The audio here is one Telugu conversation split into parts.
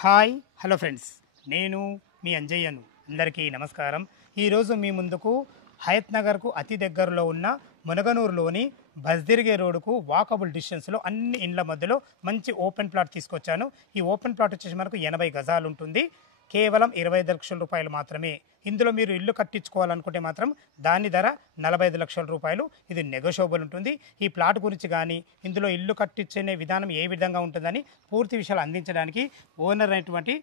హాయ్ హలో ఫ్రెండ్స్, నేను మీ అంజయ్యను. అందరికీ నమస్కారం. ఈరోజు మీ ముందుకు హయత్ నగర్కు అతి దగ్గరలో ఉన్న మునగనూరులోని బస్దిరిగే రోడ్డుకు వాకబుల్ డిస్టెన్స్లో అన్ని ఇండ్ల మధ్యలో మంచి ఓపెన్ ప్లాట్ తీసుకొచ్చాను. ఈ ఓపెన్ ప్లాట్ వచ్చేసి మనకు 80 గజాలు ఉంటుంది. కేవలం 25 లక్షల రూపాయలు మాత్రమే. ఇందులో మీరు ఇల్లు కట్టించుకోవాలనుకుంటే మాత్రం దాని ధర 45 లక్షల రూపాయలు. ఇది నెగోషియబుల్ ఉంటుంది. ఈ ప్లాట్ గురించి కానీ ఇందులో ఇల్లు కట్టించే విధానం ఏ విధంగా ఉంటుందని పూర్తి విషయాలు అందించడానికి ఓనర్ అయినటువంటి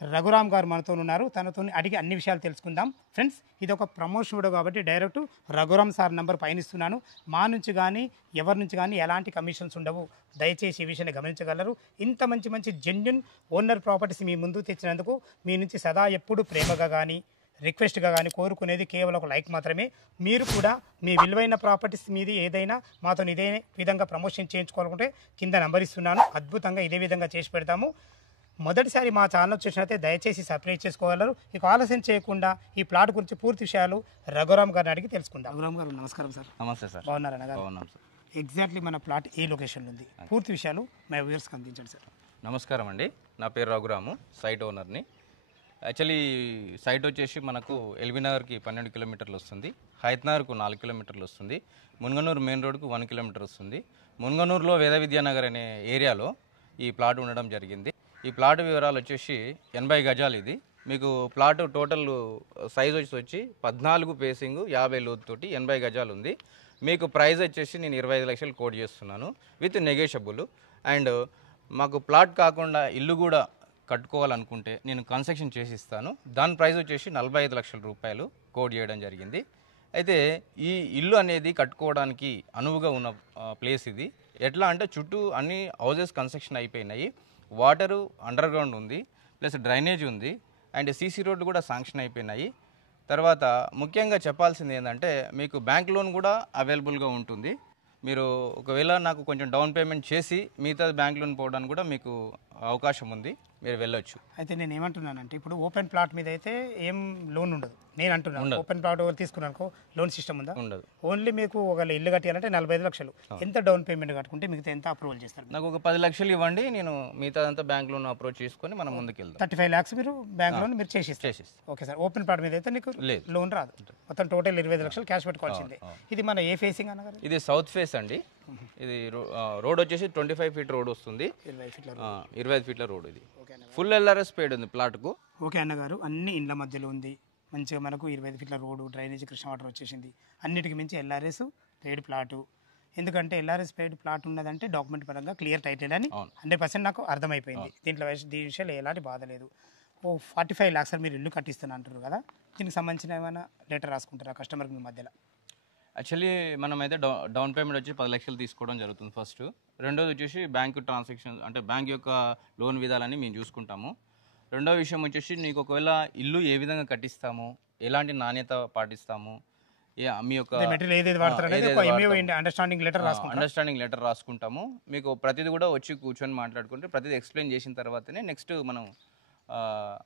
రఘురామ్ గారు మనతో ఉన్నారు. తనతో అడిగి అన్ని విషయాలు తెలుసుకుందాం. ఫ్రెండ్స్, ఇది ఒక ప్రమోషన్ వీడియో కాబట్టి డైరెక్ట్ రఘురామ్ సార్ నెంబర్ పైన ఇస్తున్నాను. మా నుంచి కానీ ఎవరి నుంచి కానీ ఎలాంటి కమిషన్స్ ఉండవు. దయచేసి ఈ విషయాన్ని గమనించగలరు. ఇంత మంచి జెన్యున్ ఓనర్ ప్రాపర్టీస్ మీ ముందు తెచ్చినందుకు మీ నుంచి సదా ఎప్పుడు ప్రేమగా కానీ రిక్వెస్ట్గా కానీ కోరుకునేది కేవలం ఒక లైక్ మాత్రమే. మీరు కూడా మీ విలువైన ప్రాపర్టీస్ మీది ఏదైనా మాతో ఇదే విధంగా ప్రమోషన్ చేయించుకోవాలనుకుంటే కింద నెంబర్ ఇస్తున్నాను. అద్భుతంగా ఇదే విధంగా చేసి పెడతాము. మొదటిసారి మా ఛానల్ చూసినట్లయితే దయచేసి సబ్స్క్రైబ్ చేసుకోగలరు. ఇక ఆలస్యం చేయకుండా ఈ ప్లాట్ గురించి పూర్తి విషయాలు రఘురామ్ గారిని అడిగి తెలుసుకుందాం. రఘురామ్ గారు నమస్కారం సార్. నమస్తే సార్. బాగున్నారా? బాగున్నాం సార్. ఎగ్జాక్ట్లీ మన ప్లాట్ ఏ లొకేషన్లో ఉంది, పూర్తి విషయాలు మా వ్యూవర్స్కి అందించండి సార్. నమస్కారం అండి, నా పేరు రఘురాము, సైట్ ఓనర్ని. యాక్చువల్లీ సైట్ వచ్చేసి మనకు ఎల్బీనగర్కి 12 కిలోమీటర్లు వస్తుంది, హయత్ నగర్కు 4 కిలోమీటర్లు వస్తుంది, మున్గనూరు మెయిన్ రోడ్కు 1 కిలోమీటర్ వస్తుంది. మున్గనూరులో వేద విద్యానగర్ అనే ఏరియాలో ఈ ప్లాట్ ఉండడం జరిగింది. ఈ ప్లాట్ వివరాలు వచ్చేసి 80 గజాలు. ఇది మీకు ప్లాట్ టోటల్ సైజ్ వచ్చి 14 పేసింగ్ 50 లోతుతోటి 80 గజాలు ఉంది. మీకు ప్రైస్ వచ్చేసి నేను 25 లక్షలు కోట్ చేస్తున్నాను విత్ నెగోషియబుల్. అండ్ మాకు ప్లాట్ కాకుండా ఇల్లు కూడా కట్టుకోవాలనుకుంటే నేను కన్స్ట్రక్షన్ చేసి ఇస్తాను. దాని ప్రైస్ వచ్చేసి 45 లక్షల రూపాయలు కోట్ చేయడం జరిగింది. అయితే ఈ ఇల్లు అనేది కట్టుకోవడానికి అనువుగా ఉన్న ప్లేస్ ఇది. ఎట్లా అంటే చుట్టూ అన్ని హౌజెస్ కన్స్ట్రక్షన్ అయిపోయినాయి, వాటరు అండర్ గ్రౌండ్ ఉంది, ప్లస్ డ్రైనేజ్ ఉంది, అండ్ సీసీ రోడ్లు కూడా శాంక్షన్ అయిపోయినాయి. తర్వాత ముఖ్యంగా చెప్పాల్సింది ఏంటంటే మీకు బ్యాంక్ లోన్ కూడా అవైలబుల్గా ఉంటుంది. మీరు ఒకవేళ నాకు కొంచెం డౌన్ పేమెంట్ చేసి మిగతా బ్యాంక్ లోన్ పోవడానికి కూడా మీకు అవకాశం ఉంది, మీరు వెళ్ళొచ్చు. అయితే నేను ఏమంటున్నానంటే ఇప్పుడు ఓపెన్ ప్లాట్ మీద అయితే ఏం లోన్ ఉండదు. నేను అంటున్నాను ఓపెన్ ప్లాట్ తీసుకున్నాను లోన్ సిస్టమ్ ఉందా? ఉండదు. ఓన్లీ మీకు ఒక ఇల్లు కట్టాలంటే 45 లక్షలు. ఎంత డౌన్ పేమెంట్ కట్టుకుంటే మిగతా ఎంత అప్రూవల్ చేస్తారు? నాకు ఒక 10 లక్షలు ఇవ్వండి, నేను మిగతా అంతా బ్యాంక్ లోన్ అప్రోచ్ చేసుకొని మనం ముందుకు వెళ్దాం. 35 లాక్స్ మీరు బ్యాంక్ లోన్ మీరు చేసి ఓకే సార్. ఓపెన్ ప్లాట్ మీద అయితే నీకు లోన్ రాదు. మొత్తం టోటల్ 25 లక్షలు క్యాష్ పెట్టుకోవాల్సిందే. ఇది మన ఏ ఫేసింగ్ అన్నగారు? ఇది సౌత్ ఫేస్ అండి. ఇది రోడ్ వచ్చేసి 25 ఫీట్ రోడ్ వస్తుంది, 25 ఫీట్ల రోడ్. ఇది ఫుల్ ఎల్ఆర్ఎస్ పేడ్ ఉంది ప్లాట్కు. ఓకే అన్నగారు, అన్ని ఇండ్ల మధ్యలో ఉంది. మంచిగా మనకు 25 ఫీట్ల రోడ్డు, డ్రైనేజ్, కృష్ణ వాటర్ వచ్చేసింది. అన్నిటికి మించి ఎల్ఆర్ఎస్ పెయిడ్ ప్లాటు. ఎందుకంటే ఎల్ఆర్ఎస్ పెయిడ్ ప్లాట్ ఉన్నదంటే డాక్యుమెంట్ పరంగా క్లియర్ టైటిల్ అని 100% నాకు అర్థమైపోయింది. దీంట్లో దీని విషయంలో ఎలాంటి బాధ లేదు. 45 లాక్స్ మీరు ఇల్లు కట్టిస్తున్నా అంటారు కదా, దీనికి సంబంధించిన ఏమైనా లెటర్ రాసుకుంటారా కస్టమర్కి మీ మధ్యలో? యాక్చువల్లీ మనమైతే డౌన్ పేమెంట్ వచ్చి 10 లక్షలు తీసుకోవడం జరుగుతుంది ఫస్ట్. రెండోది వచ్చేసి బ్యాంక్ ట్రాన్సాక్షన్ అంటే బ్యాంక్ యొక్క లోన్ విధాలని మేము చూసుకుంటాము. రెండో విషయం వచ్చేసి నీకు ఒకవేళ ఇల్లు ఏ విధంగా కట్టిస్తాము, ఎలాంటి నాణ్యత పాటిస్తాము, మీ యొక్క అండర్స్టాండింగ్ లెటర్ రాసుకుంటాము. మీకు ప్రతిదీ కూడా వచ్చి కూర్చొని మాట్లాడుకుంటే ప్రతిదీ ఎక్స్ప్లెయిన్ చేసిన తర్వాతనే నెక్స్ట్ మనం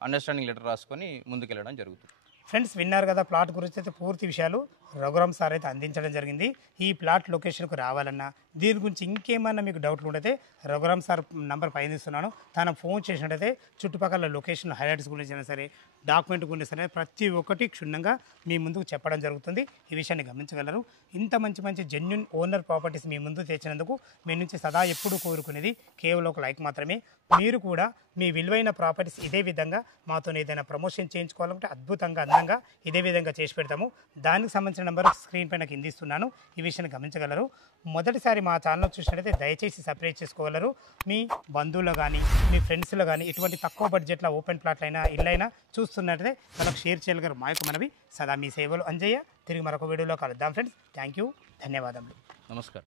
అండర్స్టాండింగ్ లెటర్ రాసుకొని ముందుకెళ్ళడం జరుగుతుంది. ఫ్రెండ్స్, విన్నారు కదా ప్లాట్ గురించి అయితే పూర్తి విషయాలు రఘురామ్ సార్ అయితే అందించడం జరిగింది. ఈ ప్లాట్ లొకేషన్కు రావాలన్నా దీని గురించి ఇంకేమన్నా మీకు డౌట్లు ఉంటే రఘురామ్ సార్ నంబర్ పైన ఇస్తున్నాను. తన ఫోన్ చేసినట్టయితే చుట్టుపక్కల లొకేషన్ హైలైట్స్ గురించి అయినా సరే, డాక్యుమెంట్ గురించి సరే ప్రతి ఒక్కటి క్షుణ్ణంగా మీ ముందుకు చెప్పడం జరుగుతుంది. ఈ విషయాన్ని గమనించగలరు. ఇంత మంచి జెన్యున్ ఓనర్ ప్రాపర్టీస్ మీ ముందు తెచ్చినందుకు మీ నుంచి సదా ఎప్పుడు కోరుకునేది కేవలం ఒక లైక్ మాత్రమే. మీరు కూడా మీ విలువైన ప్రాపర్టీస్ ఇదే విధంగా మాతో ఏదైనా ప్రమోషన్ చేయించుకోవాలంటే అద్భుతంగా అందంగా ఇదే విధంగా చేసి పెడతాము. దానికి సంబంధించిన నెంబర్ స్క్రీన్ పైన కింద ఇస్తున్నాను. ఈ విషయాన్ని గమనించగలరు. మొదటిసారి మా ఛానల్ చూసినట్లయితే దయచేసి సబ్స్క్రైబ్ చేసుకోగలరు. మీ బంధువులు కానీ మీ ఫ్రెండ్స్లో కానీ ఇటువంటి తక్కువ బడ్జెట్లో ఓపెన్ ప్లాట్లైనా ఇల్లైనా చూస్తున్నట్లయితే మనకు షేర్ చేయగలరు. మా యొక్క మనవి సదా మీ సేవలు అంజయ్య. తిరిగి మరొక వీడియోలో కలుద్దాం ఫ్రెండ్స్. థ్యాంక్ యూ, ధన్యవాదములు, నమస్కారం.